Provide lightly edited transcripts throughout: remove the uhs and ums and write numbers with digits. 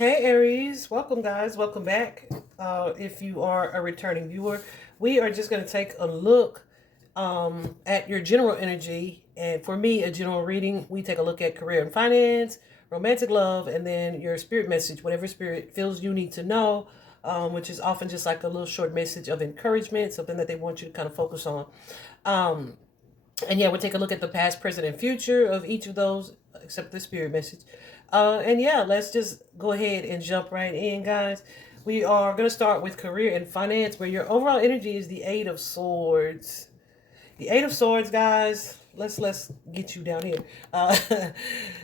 Hey Aries, welcome guys, welcome back. If you are a returning viewer, we are just going to take a look at your general energy. And for me, a general reading, we take a look at career and finance, romantic love, and then your spirit message, whatever spirit feels you need to know, which is often just like a little short message of encouragement, something that they want you to kind of focus on. Um, and yeah, we'll take a look at the past, present, and future of each of those, except the spirit message. And yeah, let's just go ahead and jump right in, guys. We are going to start with career and finance, where your overall energy is the Eight of Swords. The Eight of Swords, guys. Let's get you down here. Uh,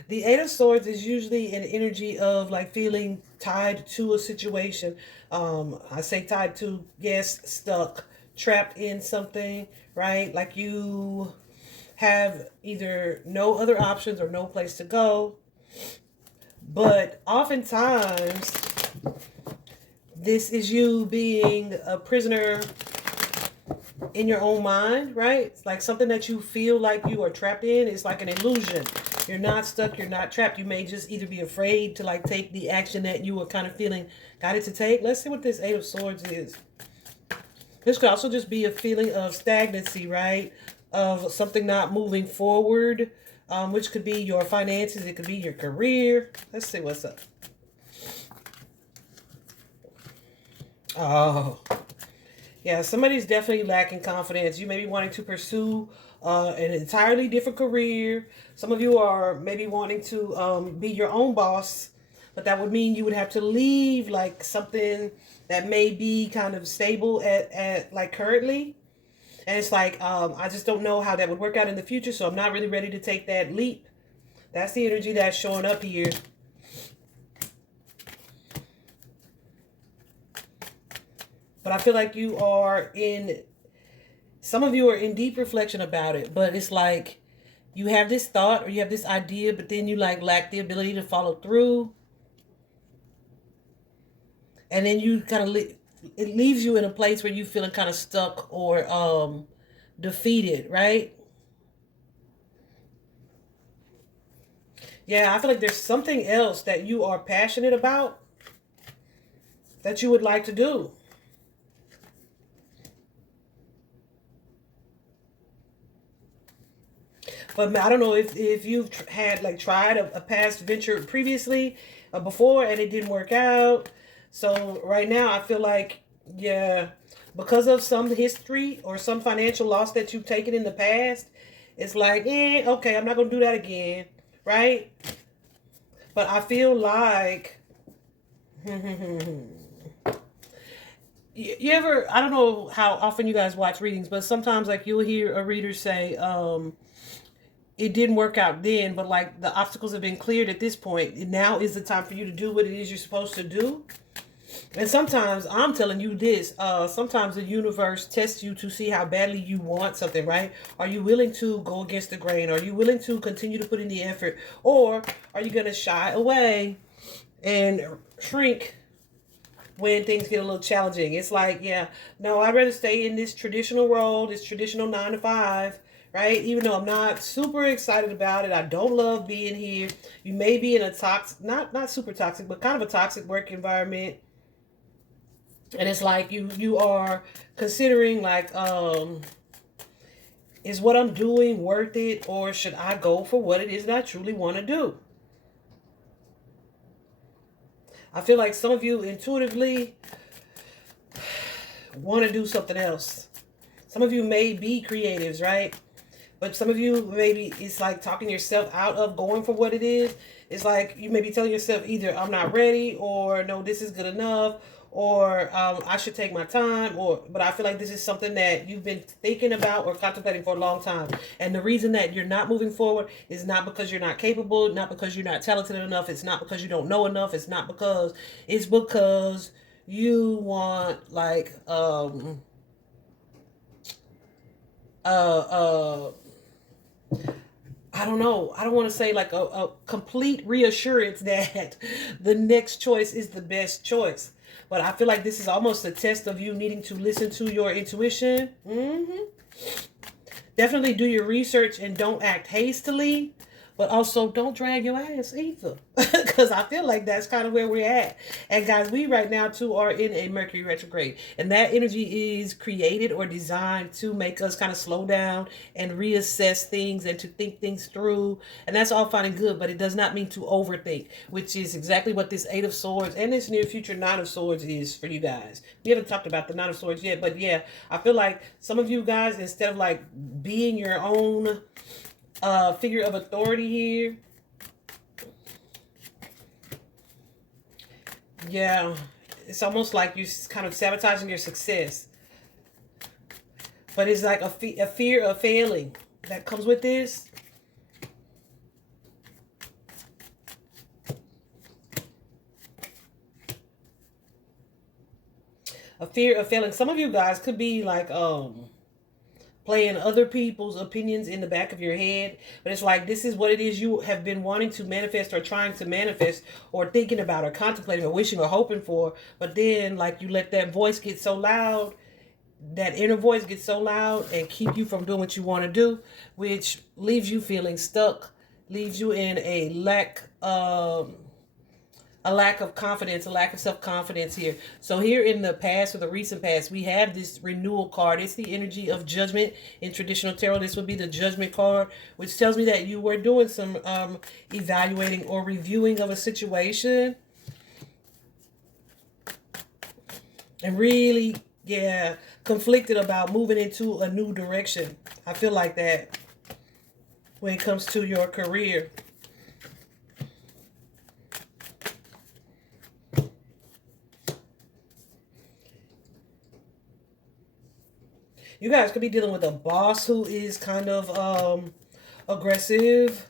the Eight of Swords is usually an energy of like feeling tied to a situation. I say tied to, yes, stuck, trapped in something, right? Like you have either no other options or no place to go. But oftentimes, this is you being a prisoner in your own mind, right? It's like something that you feel like you are trapped in. It's like an illusion. You're not stuck. You're not trapped. You may just either be afraid to like take the action that you were kind of feeling guided to take. Let's see what this Eight of Swords is. This could also just be a feeling of stagnancy, right? Of something not moving forward, which could be your finances. It could be your career. Let's see what's up. Oh, yeah, somebody's definitely lacking confidence. You may be wanting to pursue an entirely different career. Some of you are maybe wanting to be your own boss, but that would mean you would have to leave like something that may be kind of stable at like currently. And it's like, I just don't know how that would work out in the future, so I'm not really ready to take that leap. That's the energy that's showing up here. But I feel like some of you are in deep reflection about it, but it's like you have this thought or you have this idea, but then you like lack the ability to follow through. And then you kind of, it leaves you in a place where you feeling kind of stuck or defeated, right? Yeah, I feel like there's something else that you are passionate about that you would like to do. But I don't know if you've had like tried a past venture previously, before, and it didn't work out. So right now I feel like, yeah, because of some history or some financial loss that you've taken in the past, it's like, okay, I'm not going to do that again, right? But I feel like, you ever, I don't know how often you guys watch readings, but sometimes like you'll hear a reader say, it didn't work out then, but like the obstacles have been cleared at this point. Now is the time for you to do what it is you're supposed to do. And sometimes I'm telling you this, sometimes the universe tests you to see how badly you want something, right? Are you willing to go against the grain? Are you willing to continue to put in the effort? Or are you going to shy away and shrink when things get a little challenging? It's like, yeah, no, I'd rather stay in this traditional role, this traditional 9 to 5, right? Even though I'm not super excited about it, I don't love being here. You may be in a toxic, not super toxic, but kind of a toxic work environment. And it's like you are considering like, is what I'm doing worth it, or should I go for what it is that I truly want to do? I feel like some of you intuitively want to do something else. Some of you may be creatives, right? But some of you, maybe it's like talking yourself out of going for what it is. It's like you may be telling yourself either I'm not ready, or no, this is good enough, or I should take my time. But I feel like this is something that you've been thinking about or contemplating for a long time. And the reason that you're not moving forward is not because you're not capable, not because you're not talented enough. It's not because you don't know enough. It's because you want like uh I don't know. I don't want to say like a complete reassurance that the next choice is the best choice. But I feel like this is almost a test of you needing to listen to your intuition. Definitely do your research and don't act hastily. But also, don't drag your ass either. Because I feel like that's kind of where we're at. And guys, we right now too are in a Mercury retrograde. And that energy is created or designed to make us kind of slow down and reassess things and to think things through. And that's all fine and good, but it does not mean to overthink, which is exactly what this Eight of Swords and this near future Nine of Swords is for you guys. We haven't talked about the Nine of Swords yet, but yeah, I feel like some of you guys, instead of like being your own figure of authority here, yeah, it's almost like you're kind of sabotaging your success. But it's like a fear of failing that comes with this. A fear of failing. Some of you guys could be like playing other people's opinions in the back of your head, but it's like this is what it is you have been wanting to manifest or trying to manifest or thinking about or contemplating or wishing or hoping for, but then like you let that voice get so loud, that inner voice gets so loud and keep you from doing what you want to do, which leaves you feeling stuck, leaves you in a lack of confidence, a lack of self-confidence here. So here in the past or the recent past, we have this renewal card. It's the energy of judgment. In traditional tarot, this would be the judgment card, which tells me that you were doing some evaluating or reviewing of a situation. And really, yeah, conflicted about moving into a new direction. I feel like that when it comes to your career. You guys could be dealing with a boss who is kind of aggressive,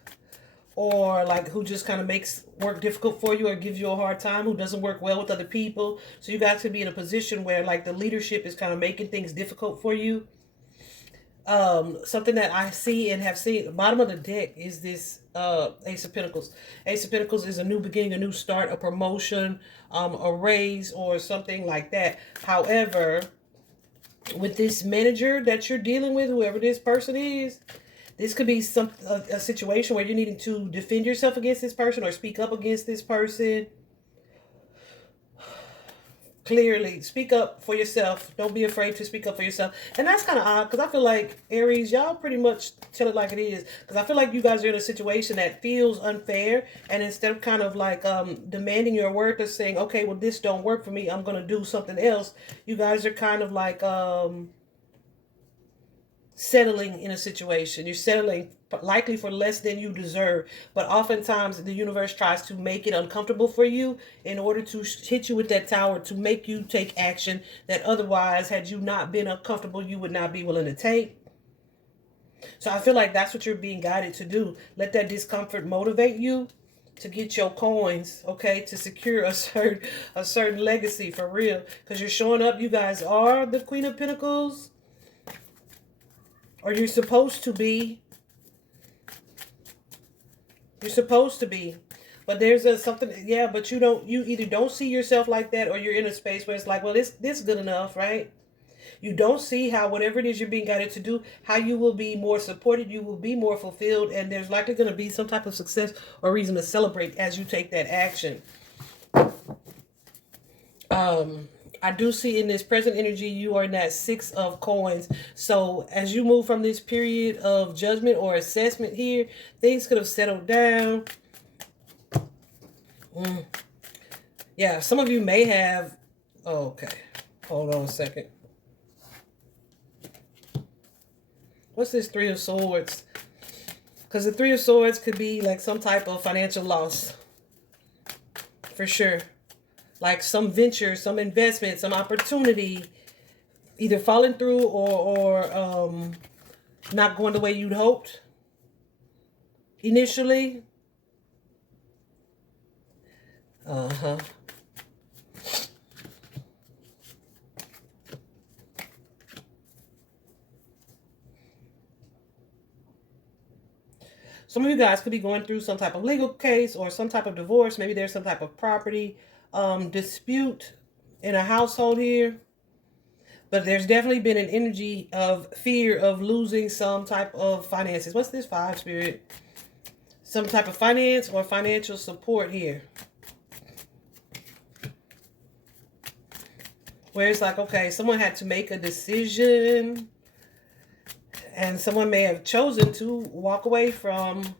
or like who just kind of makes work difficult for you or gives you a hard time, who doesn't work well with other people. So you guys could be in a position where like the leadership is kind of making things difficult for you. Something that I see and have seen, bottom of the deck is this Ace of Pentacles. Ace of Pentacles is a new beginning, a new start, a promotion, a raise, or something like that. However, with this manager that you're dealing with, whoever this person is, this could be a situation where you're needing to defend yourself against this person or speak up against this person. Clearly, speak up for yourself. Don't be afraid to speak up for yourself. And that's kind of odd because I feel like, Aries, y'all pretty much tell it like it is. Because I feel like you guys are in a situation that feels unfair. And instead of kind of like demanding your worth or saying, okay, well, this don't work for me, I'm going to do something else. You guys are kind of like settling in a situation. You're settling likely for less than you deserve, but oftentimes the universe tries to make it uncomfortable for you in order to hit you with that tower, to make you take action that otherwise, had you not been uncomfortable, you would not be willing to take. So I feel like that's what you're being guided to do. Let that discomfort motivate you to get your coins, okay, to secure a certain legacy for real, because you're showing up. You guys are the Queen of Pentacles, or you're supposed to be. You're supposed to be. But there's something, yeah, but you either don't see yourself like that, or you're in a space where it's like, well, this is good enough, right? You don't see how whatever it is you're being guided to do, how you will be more supported, you will be more fulfilled, and there's likely going to be some type of success or reason to celebrate as you take that action. I do see in this present energy, you are in that Six of Coins. So as you move from this period of judgment or assessment here, things could have settled down. Yeah, some of you may have... Oh, okay, hold on a second. What's this Three of Swords? Because the Three of Swords could be like some type of financial loss. For sure. Like some venture, some investment, some opportunity, either falling through or not going the way you'd hoped initially. Some of you guys could be going through some type of legal case or some type of divorce. Maybe there's some type of property dispute in a household here. But there's definitely been an energy of fear of losing some type of finances. What's this 5, Spirit? some type of finance or financial support here. Where it's like, okay, someone had to make a decision and someone may have chosen to walk away from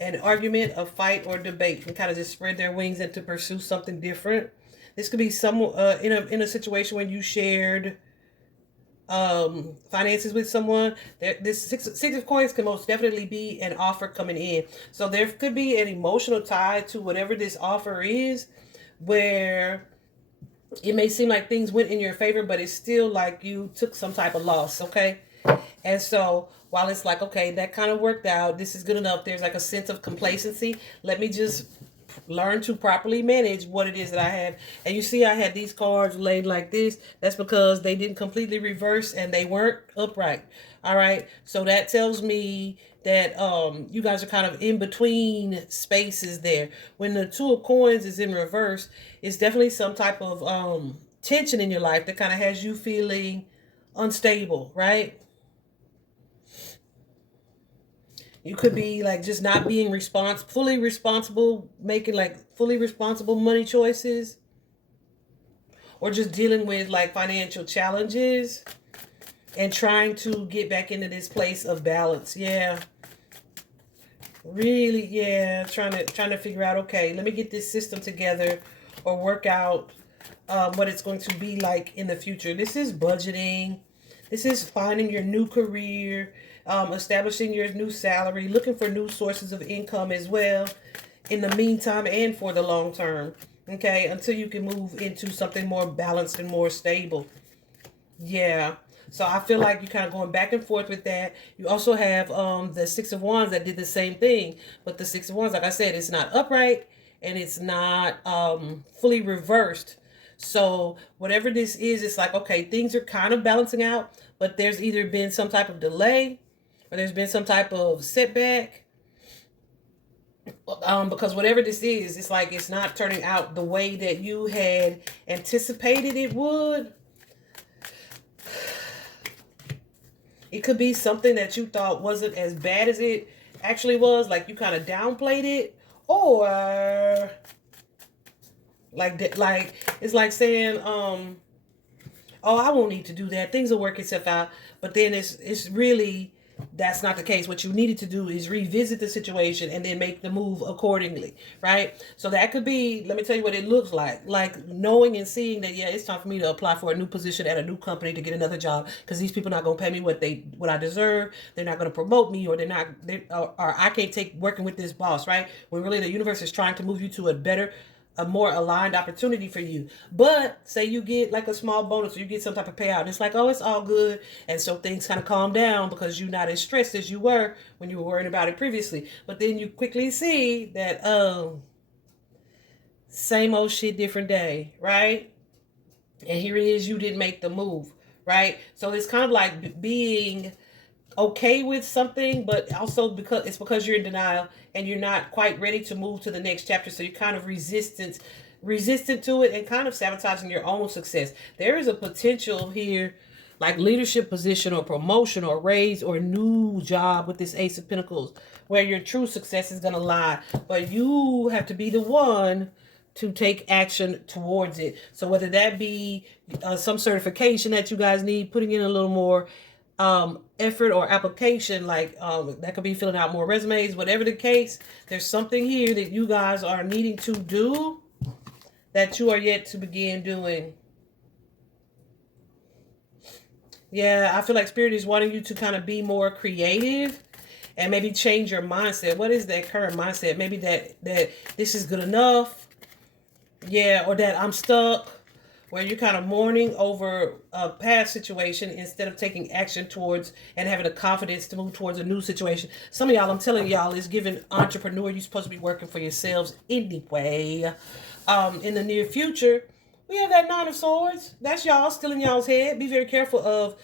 an argument, a fight, or debate and kind of just spread their wings and to pursue something different. This could be some in a situation when you shared finances with someone. This six of coins can most definitely be an offer coming in. So there could be an emotional tie to whatever this offer is, where it may seem like things went in your favor, but it's still like you took some type of loss. Okay. And so while it's like, okay, that kind of worked out, this is good enough, there's like a sense of complacency. Let me just learn to properly manage what it is that I have. And you see I had these cards laid like this. That's because they didn't completely reverse and they weren't upright. All right. So that tells me that you guys are kind of in between spaces there. When the Two of Coins is in reverse, it's definitely some type of tension in your life that kind of has you feeling unstable, right? You could be like just not being fully responsible, making like fully responsible money choices, or just dealing with like financial challenges and trying to get back into this place of balance. Yeah. Really, yeah, trying to figure out, okay, let me get this system together or work out what it's going to be like in the future. This is budgeting. This is finding your new career, establishing your new salary, looking for new sources of income as well in the meantime and for the long term. Okay, until you can move into something more balanced and more stable. Yeah. So I feel like you're kind of going back and forth with that. You also have the Six of Wands that did the same thing. But the Six of Wands, like I said, it's not upright and it's not fully reversed. So whatever this is, it's like, okay, things are kind of balancing out, but there's either been some type of delay or there's been some type of setback. Because whatever this is, it's like it's not turning out the way that you had anticipated it would. It could be something that you thought wasn't as bad as it actually was, like you kind of downplayed it, or like it's like saying, oh, I won't need to do that. Things will work itself out. But then it's really, that's not the case. What you needed to do is revisit the situation and then make the move accordingly, right? So that could be, let me tell you what it looks like knowing and seeing that, yeah, it's time for me to apply for a new position at a new company to get another job, because these people are not going to pay me what I deserve. They're not going to promote me, or or I can't take working with this boss, right? When really the universe is trying to move you to a more aligned opportunity for you. But say you get like a small bonus or you get some type of payout, and it's like, oh, it's all good. And so things kind of calm down because you're not as stressed as you were when you were worrying about it previously. But then you quickly see that, same old shit, different day, right? And here it is, you didn't make the move, right? So it's kind of like being okay with something, but also because you're in denial and you're not quite ready to move to the next chapter. So you're kind of resistant to it and kind of sabotaging your own success. There is a potential here, like leadership position or promotion or raise or new job with this Ace of Pentacles, where your true success is going to lie. But you have to be the one to take action towards it. So whether that be some certification that you guys need, putting in a little more effort or application, like that could be filling out more resumes, whatever the case, there's something here that you guys are needing to do that you are yet to begin doing. Yeah, I feel like Spirit is wanting you to kind of be more creative and maybe change your mindset. What is that current mindset? Maybe that this is good enough. Yeah, or that I'm stuck, where you're kind of mourning over a past situation instead of taking action towards and having the confidence to move towards a new situation. Some of y'all, I'm telling y'all, is giving entrepreneur. You're supposed to be working for yourselves anyway. In the near future, we have that Nine of Swords. That's y'all still in y'all's head. Be very careful of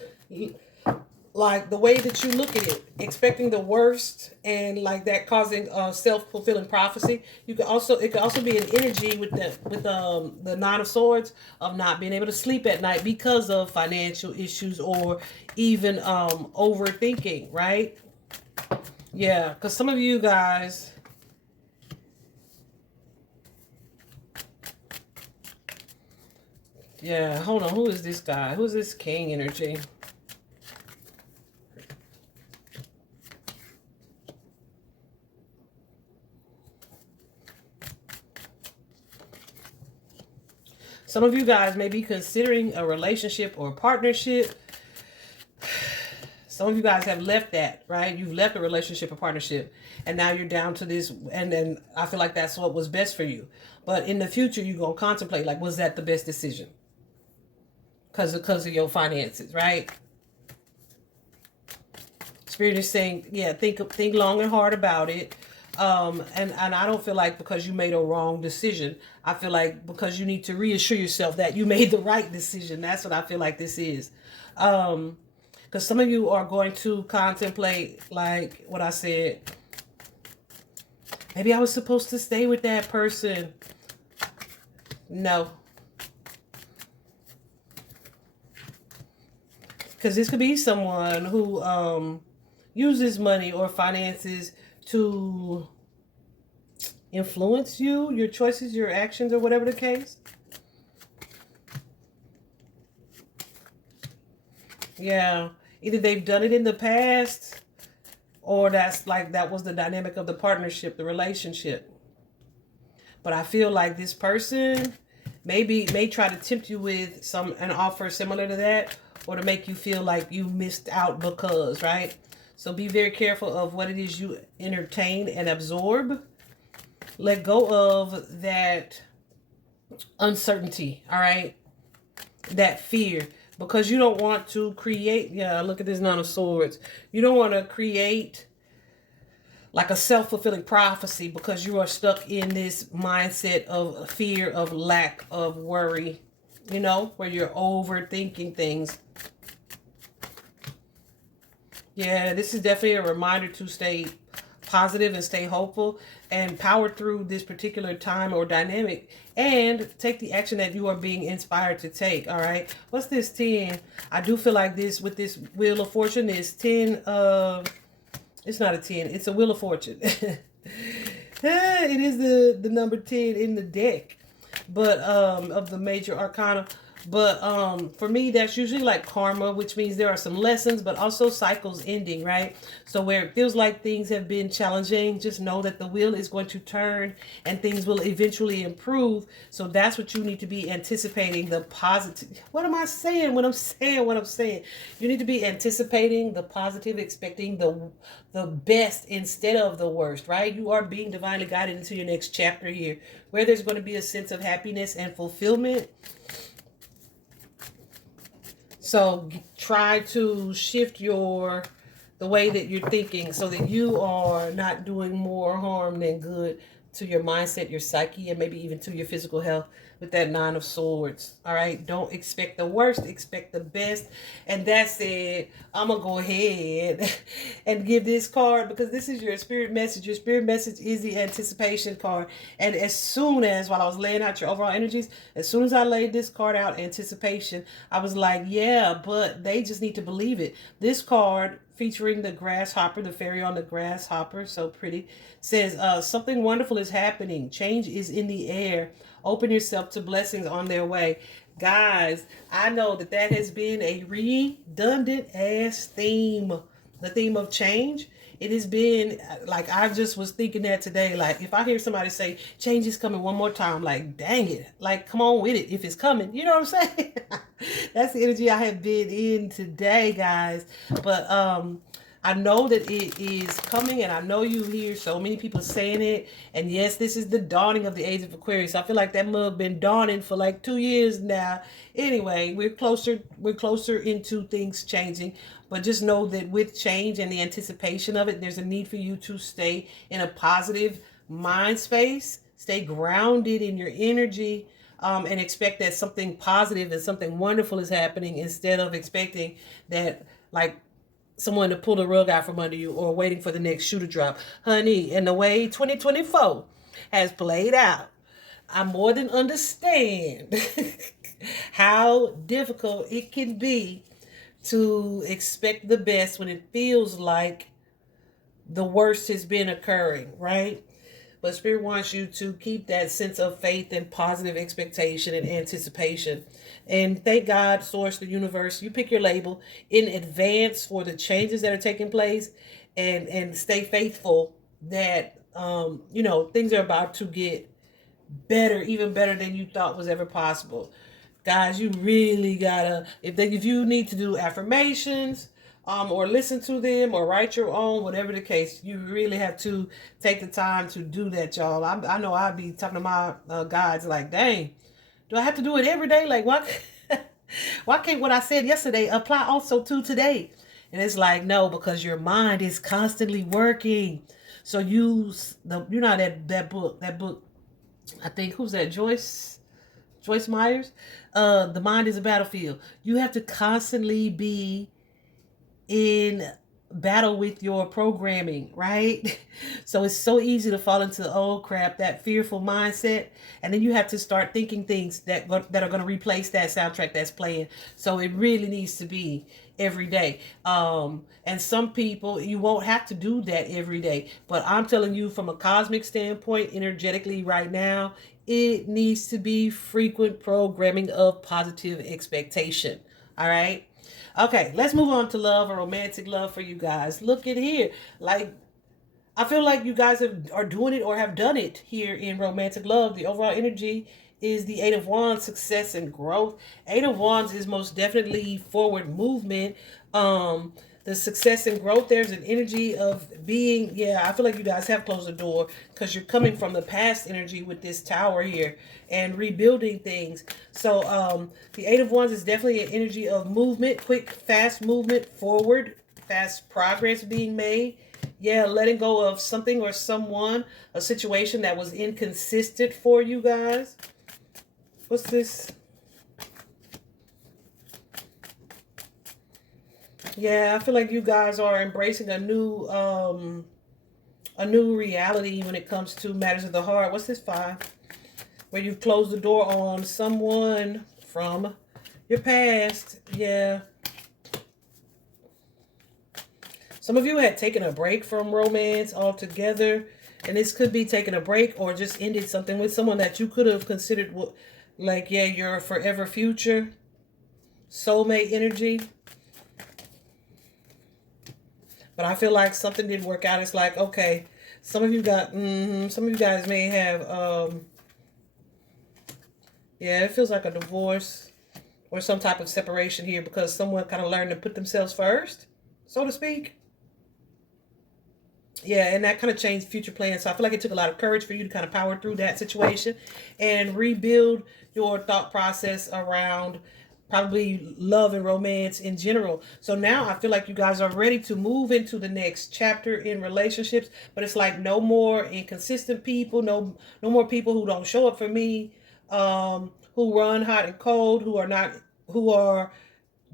like the way that you look at it, expecting the worst, and like that causing self-fulfilling prophecy. It could also be an energy with the Nine of Swords of not being able to sleep at night because of financial issues or even overthinking, right? Yeah, because some of you guys, yeah, hold on. Who is this guy? Who's this king energy? Some of you guys may be considering a relationship or a partnership. Some of you guys have left that, right? You've left a relationship or partnership, and now you're down to this. And then I feel like that's what was best for you. But in the future, you're going to contemplate, like, was that the best decision? Because of your finances, right? Spirit is saying, yeah, think long and hard about it. And I don't feel like because you made a wrong decision. I feel like because you need to reassure yourself that you made the right decision. That's what I feel like this is. Because some of you are going to contemplate, like what I said. Maybe I was supposed to stay with that person. No. Because this could be someone who uses money or finances to influence you, your choices, your actions, or whatever the case. Yeah. Either they've done it in the past, or that was the dynamic of the partnership, the relationship. But I feel like this person may try to tempt you with an offer similar to that, or to make you feel like you missed out because, right? So be very careful of what it is you entertain and absorb. Let go of that uncertainty, all right? That fear. Because you don't want to create, yeah, look at this Nine of Swords. You don't want to create like a self-fulfilling prophecy because you are stuck in this mindset of fear, of lack, of worry, where you're overthinking things. Yeah, this is definitely a reminder to stay positive and stay hopeful and power through this particular time or dynamic and take the action that you are being inspired to take. All right. What's this 10? I do feel like this with this Wheel of Fortune is 10. It's not a 10. It's a Wheel of Fortune. It is the number 10 in the deck, but of the major arcana. But for me, that's usually like karma, which means there are some lessons, but also cycles ending, right? So where it feels like things have been challenging, just know that the wheel is going to turn and things will eventually improve. So that's what you need to be anticipating, the positive. What am I saying when I'm saying what I'm saying? You need to be anticipating the positive, expecting the best instead of the worst, right? You are being divinely guided into your next chapter here, where there's going to be a sense of happiness and fulfillment. So try to shift the way that you're thinking so that you are not doing more harm than good to your mindset, your psyche, and maybe even to your physical health with that Nine of Swords. All right. Don't expect the worst, expect the best. And that's it. I'm going to go ahead and give this card because this is your spirit message. Your spirit message is the anticipation card. And as soon as, while I was laying out your overall energies, as soon as I laid this card out, anticipation, I was like, yeah, but they just need to believe it. This card featuring the grasshopper, the fairy on the grasshopper, so pretty, says something wonderful is happening. Change is in the air. Open yourself to blessings on their way. Guys, I know that has been a redundant ass theme. The theme of change. It has been like, I just was thinking that today. Like, if I hear somebody say change is coming one more time, like, dang it, like, come on with it if it's coming. You know what I'm saying? That's the energy I have been in today, guys. But I know that it is coming, and I know you hear so many people saying it. And yes, this is the dawning of the age of Aquarius. I feel like that mug been dawning for like 2 years now. Anyway, we're closer into things changing. But just know that with change and the anticipation of it, there's a need for you to stay in a positive mind space, stay grounded in your energy, and expect that something positive and something wonderful is happening instead of expecting that, like, someone to pull the rug out from under you or waiting for the next shoe to drop. Honey, and the way 2024 has played out, I more than understand how difficult it can be to expect the best when it feels like the worst has been occurring, right? But Spirit wants you to keep that sense of faith and positive expectation and anticipation. And thank God, Source, the universe, you pick your label in advance for the changes that are taking place, and stay faithful that things are about to get better, even better than you thought was ever possible. Guys, you really gotta, if you need to do affirmations, or listen to them, or write your own, whatever the case, you really have to take the time to do that, y'all. I know I'd be talking to my guides like, dang, do I have to do it every day? Like, what? Why can't what I said yesterday apply also to today? And it's like, no, because your mind is constantly working. So use that book. I think, who's that? Joyce Myers. The mind is a battlefield. You have to constantly be in battle with your programming, right? So it's so easy to fall into, oh crap, that fearful mindset, and then you have to start thinking things that are going to replace that soundtrack that's playing. So it really needs to be every day. And some people, you won't have to do that every day, but I'm telling you, from a cosmic standpoint, energetically right now, it needs to be frequent programming of positive expectation. All right. Okay, let's move on to love, or romantic love for you guys. Look at here. Like, I feel like you guys are doing it or have done it here in romantic love. The overall energy is the Eight of Wands, success and growth. Eight of Wands is most definitely forward movement. The success and growth, there's an energy of being, yeah, I feel like you guys have closed the door because you're coming from the past energy with this tower here and rebuilding things. So the Eight of Wands is definitely an energy of movement, quick, fast movement forward, fast progress being made. Yeah, letting go of something or someone, a situation that was inconsistent for you guys. What's this? Yeah, I feel like you guys are embracing a new reality when it comes to matters of the heart. What's this 5? Where you close the door on someone from your past. Yeah. Some of you had taken a break from romance altogether, and this could be taking a break or just ended something with someone that you could have considered like, yeah, your forever future. Soulmate energy. But I feel like something didn't work out. It's like, okay, some of you guys may have, yeah, it feels like a divorce or some type of separation here because someone kind of learned to put themselves first, so to speak. Yeah, and that kind of changed future plans. So I feel like it took a lot of courage for you to kind of power through that situation and rebuild your thought process around probably love and romance in general. So now I feel like you guys are ready to move into the next chapter in relationships, but it's like no more inconsistent people, no more people who don't show up for me, who run hot and cold, who are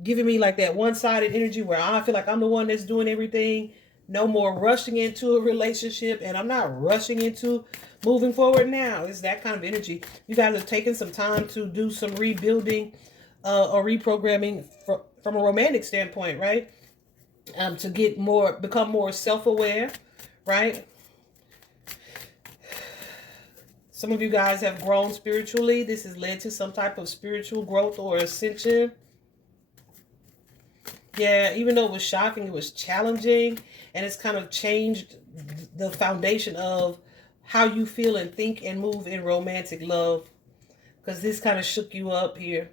giving me like that one-sided energy where I feel like I'm the one that's doing everything. No more rushing into a relationship, and I'm not rushing into moving forward now. It's that kind of energy. You guys have taken some time to do some rebuilding or reprogramming from a romantic standpoint, right? To become more self-aware, right? Some of you guys have grown spiritually. This has led to some type of spiritual growth or ascension. Yeah, even though it was shocking, it was challenging, and it's kind of changed the foundation of how you feel and think and move in romantic love, because this kind of shook you up here.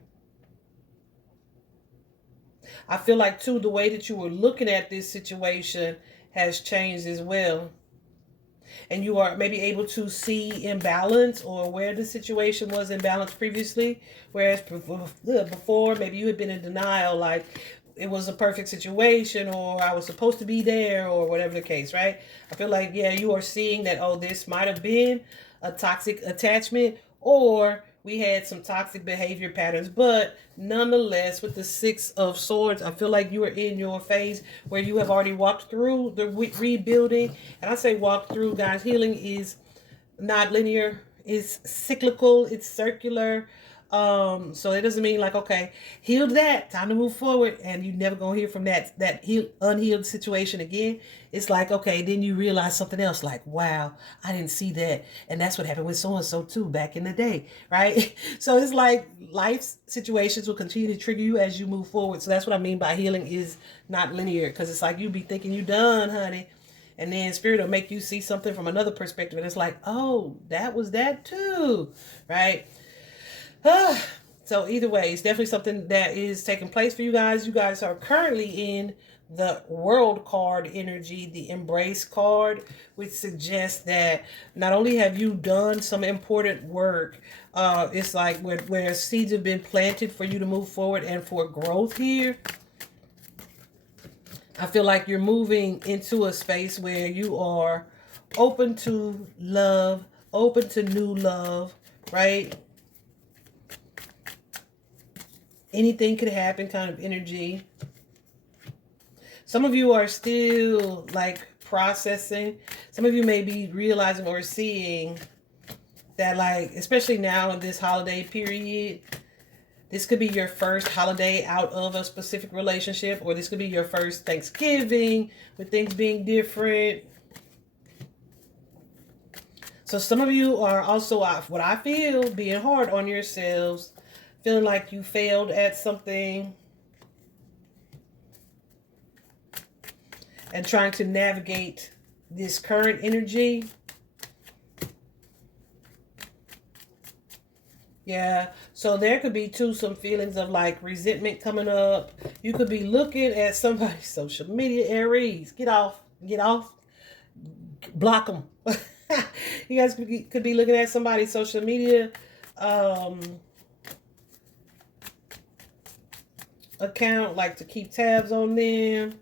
I feel like, too, the way that you were looking at this situation has changed as well. And you are maybe able to see imbalance or where the situation was imbalanced previously. Whereas before, maybe you had been in denial, like it was a perfect situation or I was supposed to be there or whatever the case, right? I feel like, yeah, you are seeing that, oh, this might have been a toxic attachment or we had some toxic behavior patterns. But nonetheless, with the 6 of Swords, I feel like you are in your phase where you have already walked through the rebuilding. And I say walk through, guys. Healing is not linear. It's cyclical. It's circular. So it doesn't mean like, okay, healed that, time to move forward, and you never gonna hear from that unhealed situation again. It's like, okay, then you realize something else, like, wow, I didn't see that. And that's what happened with so and so too back in the day, right? So it's like life situations will continue to trigger you as you move forward. So that's what I mean by healing is not linear, because it's like you be thinking you done, honey. And then spirit will make you see something from another perspective. And it's like, oh, that was that too, right? So either way, it's definitely something that is taking place for you guys. You guys are currently in the world card energy, the embrace card, which suggests that not only have you done some important work, it's like where seeds have been planted for you to move forward and for growth here. I feel like you're moving into a space where you are open to love, open to new love, right? Anything could happen kind of energy. Some of you are still like processing. Some of you may be realizing or seeing that, like, especially now in this holiday period, this could be your first holiday out of a specific relationship, or this could be your first Thanksgiving with things being different. So some of you are also, what I feel, being hard on yourselves, feeling like you failed at something, and trying to navigate this current energy. Yeah, so there could be too some feelings of like resentment coming up. You could be looking at somebody's social media, Aries. Get off, block them. You guys could be looking at somebody's social media account, like to keep tabs on them.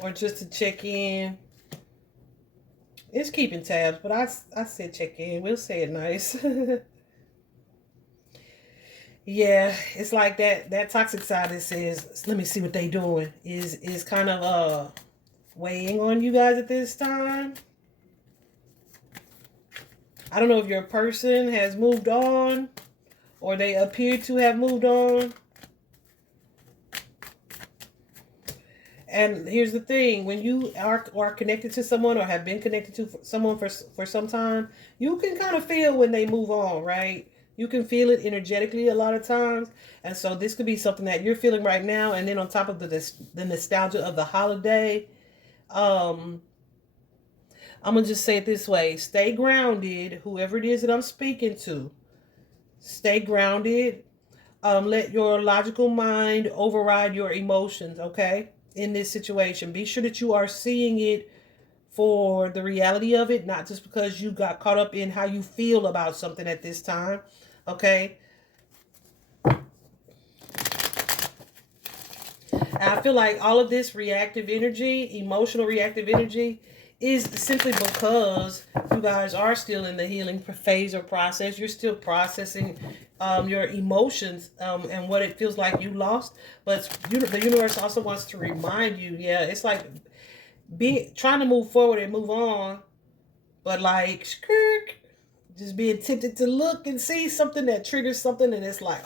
Or just to check in. It's keeping tabs, but I said check in. We'll say it nice. Yeah, it's like that toxic side that says, let me see what they doing, is kind of weighing on you guys at this time. I don't know if your person has moved on or they appear to have moved on. And here's the thing, when you are connected to someone or have been connected to someone for some time, you can kind of feel when they move on, right? You can feel it energetically a lot of times. And so this could be something that you're feeling right now. And then on top of the nostalgia of the holiday, I'm going to just say it this way. Stay grounded, whoever it is that I'm speaking to. Stay grounded. Let your logical mind override your emotions, okay? In this situation, be sure that you are seeing it for the reality of it, not just because you got caught up in how you feel about something at this time, okay? And I feel like all of this reactive energy, emotional reactive energy, is simply because you guys are still in the healing phase or process. You're still processing your emotions and what it feels like you lost. But the universe also wants to remind you, yeah, it's like trying to move forward and move on, but like just being tempted to look and see something that triggers something, and it's like,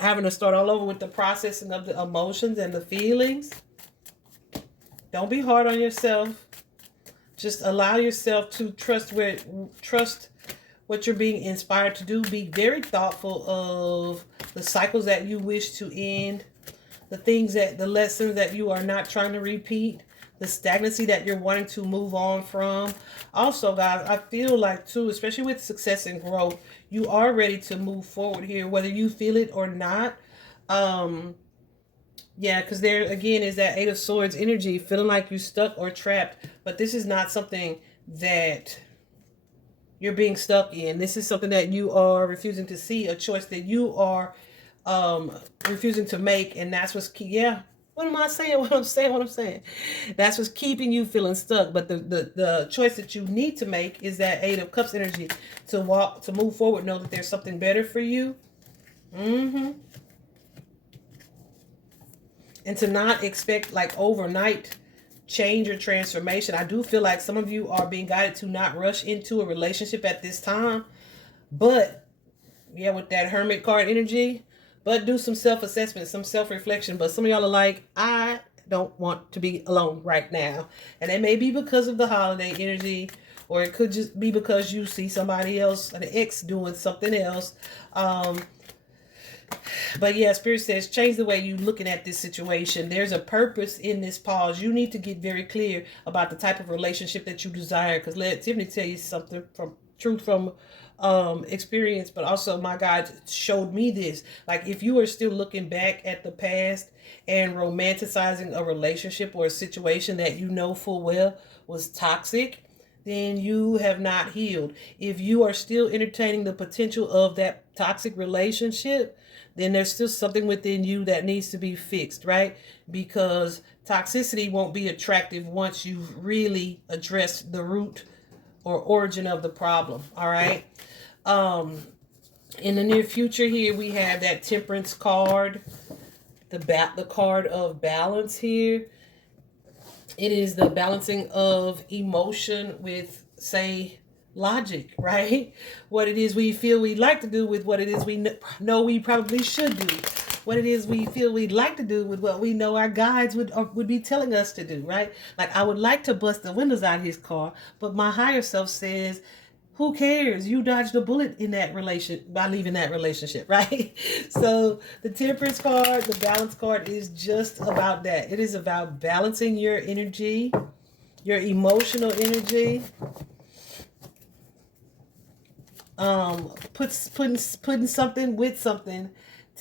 having to start all over with the processing of the emotions and the feelings. Don't be hard on yourself. Just allow yourself to trust what you're being inspired to do. Be very thoughtful of the cycles that you wish to end, the lessons that you are not trying to repeat, the stagnancy that you're wanting to move on from. Also, guys, I feel like too, especially with success and growth, you are ready to move forward here, whether you feel it or not. Yeah, because there again is that Eight of Swords energy, feeling like you're stuck or trapped. But this is not something that you're being stuck in. This is something that you are refusing to see, a choice that you are refusing to make. And that's what's key. Yeah. What am I saying? What I'm saying. That's what's keeping you feeling stuck. But the choice that you need to make is that Eight of Cups energy, to move forward, know that there's something better for you. And to not expect like overnight change or transformation. I do feel like some of you are being guided to not rush into a relationship at this time. But, yeah, with that Hermit card energy, but do some self-assessment, some self-reflection. But some of y'all are like, I don't want to be alone right now. And it may be because of the holiday energy, or it could just be because you see somebody else, an ex, doing something else. But yeah, Spirit says change the way you're looking at this situation. There's a purpose in this pause. You need to get very clear about the type of relationship that you desire. Because let Tiffany tell you something from truth from experience, but also my God showed me this. Like, if you are still looking back at the past and romanticizing a relationship or a situation that you know full well was toxic, then you have not healed. If you are still entertaining the potential of that toxic relationship, then there's still something within you that needs to be fixed, right? Because toxicity won't be attractive once you've really addressed the root or origin of the problem, all right? In the near future here, we have that Temperance card, the card of balance here. It is the balancing of emotion with, say, logic, right? What it is we feel we'd like to do with what it is we know we probably should do. What it is we feel we'd like to do with what we know our guides would be telling us to do, right? Like, I would like to bust the windows out of his car, but my higher self says, who cares? You dodged a bullet in that relation by leaving that relationship, right? So the Temperance card, the Balance card, is just about that. It is about balancing your energy, your emotional energy, putting something with something,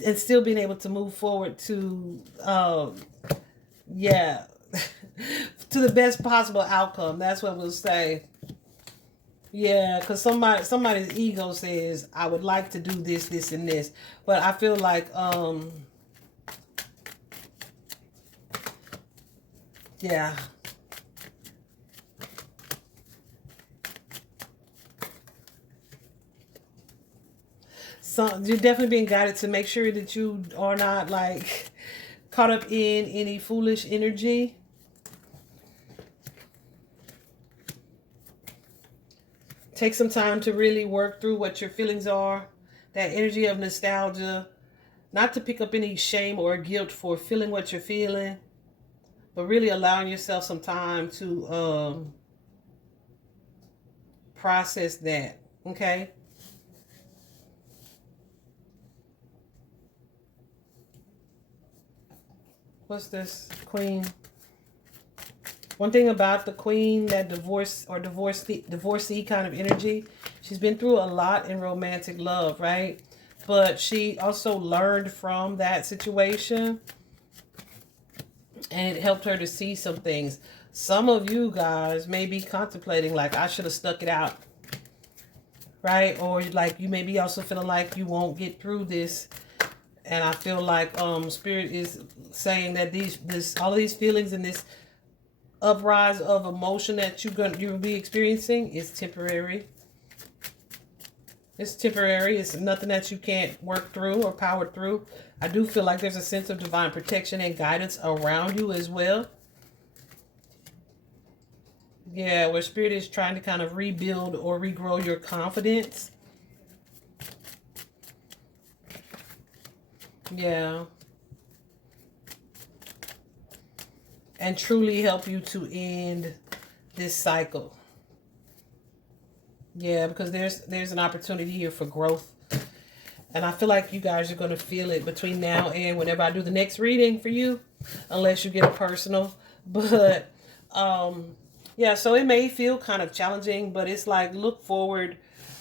and still being able to move forward to yeah to the best possible outcome. That's what we'll say. Yeah, because somebody's ego says, I would like to do this, this, and this. But I feel like, yeah. So you're definitely being guided to make sure that you are not, like, caught up in any foolish energy. Take some time to really work through what your feelings are. That energy of nostalgia. Not to pick up any shame or guilt for feeling what you're feeling, but really allowing yourself some time to process that. Okay? What's this? Queen. One thing about the Queen, that divorcee kind of energy, she's been through a lot in romantic love, right? But she also learned from that situation, and it helped her to see some things. Some of you guys may be contemplating, like, I should have stuck it out, right? Or like, you may be also feeling like you won't get through this. And I feel like Spirit is saying that all of these feelings and this uprise of emotion that you'll be experiencing is temporary. It's temporary. It's nothing that you can't work through or power through. I do feel like there's a sense of divine protection and guidance around you as well. Yeah, where Spirit is trying to kind of rebuild or regrow your confidence. Yeah. And truly help you to end this cycle. Yeah, because there's an opportunity here for growth. And I feel like you guys are going to feel it between now and whenever I do the next reading for you, unless you get a personal. But, yeah, so it may feel kind of challenging, but it's like, look forward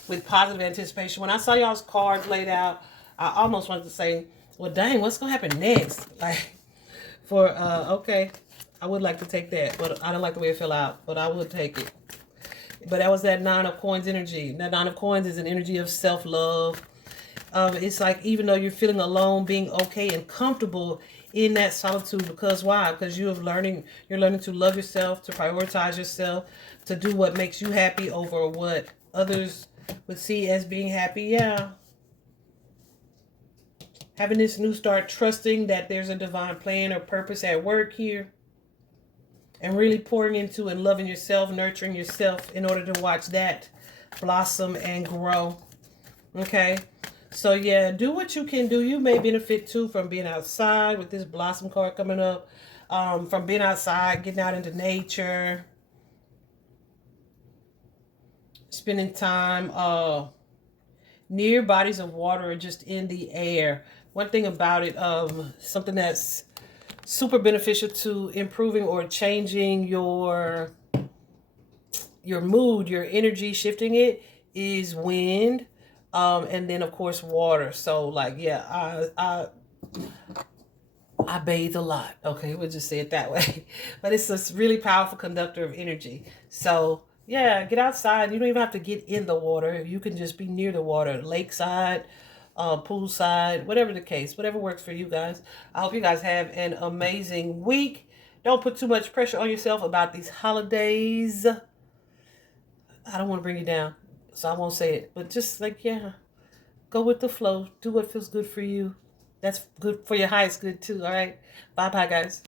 with positive anticipation. When I saw y'all's cards laid out, I almost wanted to say, well, dang, what's going to happen next? Like, okay, I would like to take that, but I don't like the way it fell out, but I would take it. But that was that Nine of Coins energy. That Nine of Coins is an energy of self-love. It's like, even though you're feeling alone, being okay and comfortable in that solitude. Because why? Because you're learning to love yourself, to prioritize yourself, to do what makes you happy over what others would see as being happy. Yeah. Having this new start, trusting that there's a divine plan or purpose at work here. and really pouring into and loving yourself, nurturing yourself in order to watch that blossom and grow. Okay. So yeah, do what you can do. You may benefit too from being outside with this blossom card coming up. From being outside, getting out into nature, spending time near bodies of water or just in the air. One thing about it, something that's super beneficial to improving or changing your mood, your energy, shifting it, is wind, and then of course water. So like yeah, I bathe a lot. Okay, we'll just say it that way. But it's a really powerful conductor of energy. So yeah, get outside. You don't even have to get in the water. You can just be near the water, lakeside, poolside, whatever the case, whatever works for you guys. I hope you guys have an amazing week. Don't put too much pressure on yourself about these holidays. I don't want to bring you down, so I won't say it. But just like, yeah, go with the flow. Do what feels good for you. That's good for your highest good too. All right. Bye bye, guys.